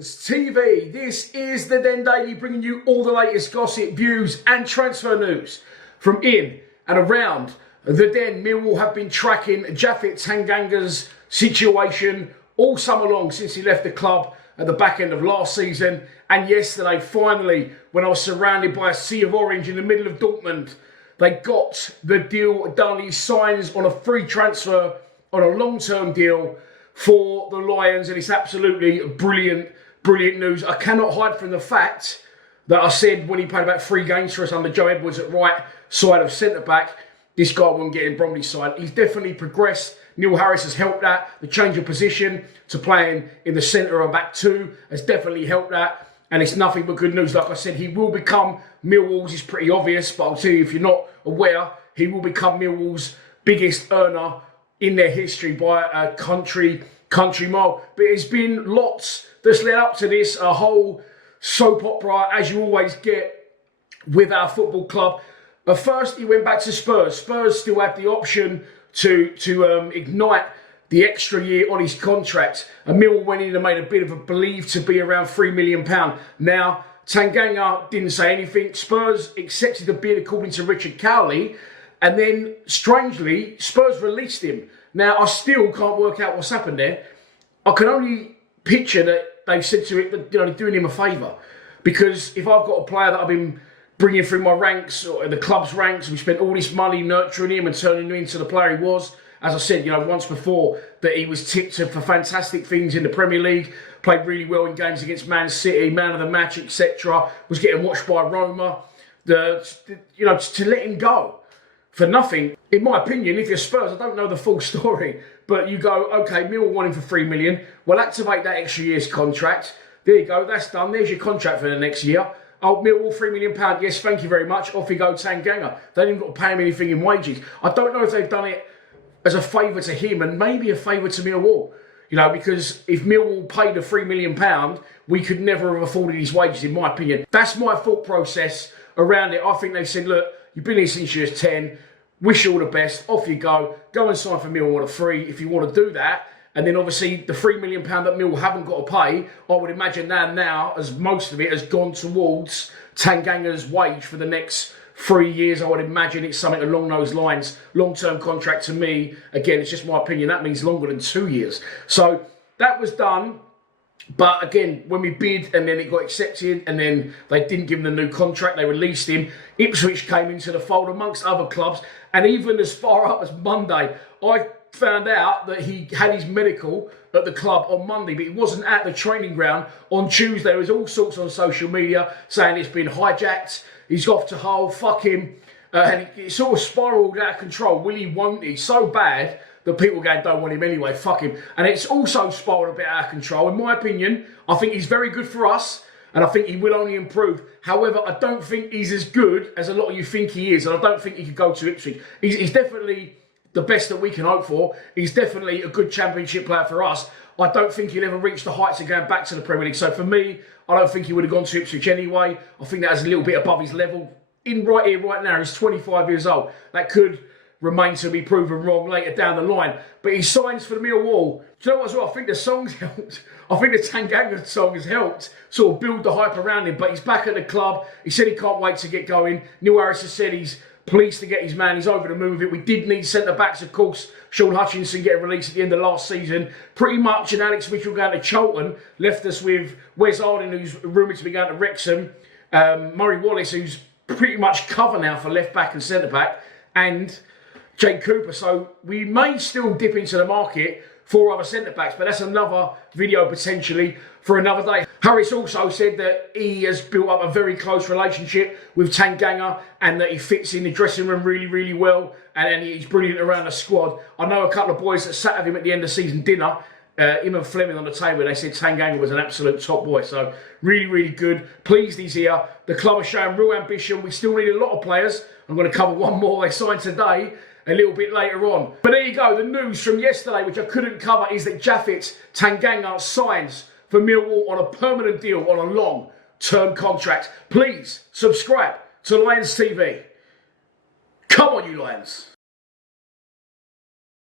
Lions TV. This is the Den Daily, bringing you all the latest gossip, views and transfer news from in and around the Den. Millwall have been tracking Japhet Tanganga's situation all summer long since he left the club at the back end of last season. And yesterday, finally, when I was surrounded by a sea of orange in the middle of Dortmund, they got the deal done. He signs on a free transfer on a long-term deal for the Lions, and it's absolutely brilliant news. I cannot hide from the fact that I said when he played about 3 games for us under Joe Edwards at right side of centre-back, this guy wouldn't get in Bromley's side. He's definitely progressed. Neil Harris has helped that. The change of position to playing in the centre of back 2 has definitely helped that. And it's nothing but good news. Like I said, he will become Millwall's, it's pretty obvious, but I'll tell you, if you're not aware, he will become Millwall's biggest earner in their history by a country mile. But there's been lots that's led up to this, a whole soap opera, as you always get with our football club. First, he went back to Spurs. Spurs still had the option to ignite the extra year on his contract. And Millwall went in and made a bid of a believed to be around £3 million. Now, Tanganga didn't say anything. Spurs accepted the bid according to Richard Cowley. And then, strangely, Spurs released him. Now, I still can't work out what's happened there. I can only picture that they've said to it that, they're doing him a favour. Because if I've got a player that I've been bringing through my ranks, or the club's ranks, we spent all this money nurturing him and turning him into the player he was. As I said, once before, that he was tipped for fantastic things in the Premier League, played really well in games against Man City, man of the match, etc. Was getting watched by Roma. To let him go for nothing, in my opinion, if you're Spurs, I don't know the full story, but you go, okay, Millwall want him for £3 million. We'll activate that extra year's contract. There you go, that's done. There's your contract for the next year. Oh, Millwall, £3 million. Yes, thank you very much. Off you go, Tanganga. They didn't got to pay him anything in wages. I don't know if they've done it as a favour to him and maybe a favour to Millwall. Because if Millwall paid the £3 million, we could never have afforded his wages, in my opinion. That's my thought process around it. I think they said, look, you've been here since you was 10. Wish you all the best. Off you go. Go and sign for Millwall on a free if you want to do that. And then obviously the £3 million that Millwall haven't got to pay, I would imagine that now, as most of it has gone towards Tanganga's wage for the next 3 years. I would imagine it's something along those lines. Long-term contract to me, again, it's just my opinion, that means longer than 2 years. So that was done. But again, when we bid and then it got accepted and then they didn't give him the new contract, they released him. Ipswich came into the fold amongst other clubs. And even as far up as Monday, I found out that he had his medical at the club on Monday, but he wasn't at the training ground on Tuesday. There was all sorts on social media saying it's been hijacked. He's off to Hull, fuck him. And it sort of spiralled out of control. Will he, won't he? So bad that people going, don't want him anyway, fuck him. And it's also spiralled a bit out of control. In my opinion, I think he's very good for us, and I think he will only improve. However, I don't think he's as good as a lot of you think he is, and I don't think he could go to Ipswich. He's definitely the best that we can hope for. He's definitely a good championship player for us. I don't think he'll ever reach the heights of going back to the Premier League. So for me, I don't think he would have gone to Ipswich anyway. I think that's a little bit above his level. Right here, right now, he's 25 years old. That could remain to be proven wrong later down the line. But he signs for the Millwall. Do you know what as well? I think the song's helped. I think the Tanganga song has helped sort of build the hype around him. But he's back at the club. He said he can't wait to get going. Neil Harris has said he's pleased to get his man. He's over the moon with it. We did need centre-backs, of course. Sean Hutchinson getting released at the end of last season. Pretty much, and Alex Mitchell going to Charlton. Left us with Wes Arden, who's rumoured to be going to Wrexham. Murray Wallace, who's pretty much cover now for left-back and centre-back. And Jake Cooper. So we may still dip into the market for other centre-backs, but that's another video potentially for another day. Harris also said that he has built up a very close relationship with Tanganga and that he fits in the dressing room really well, and he's brilliant around the squad. I know a couple of boys that sat with him at the end of season dinner, him and Fleming on the table, they said Tanganga was an absolute top boy. So really good. Pleased he's here. The club are showing real ambition. We still need a lot of players. I'm going to cover one more they signed today a little bit later on. But there you go, the news from yesterday, which I couldn't cover, is that Japhet Tanganga signs for Millwall on a permanent deal on a long-term contract. Please subscribe to Lions TV. Come on, you Lions.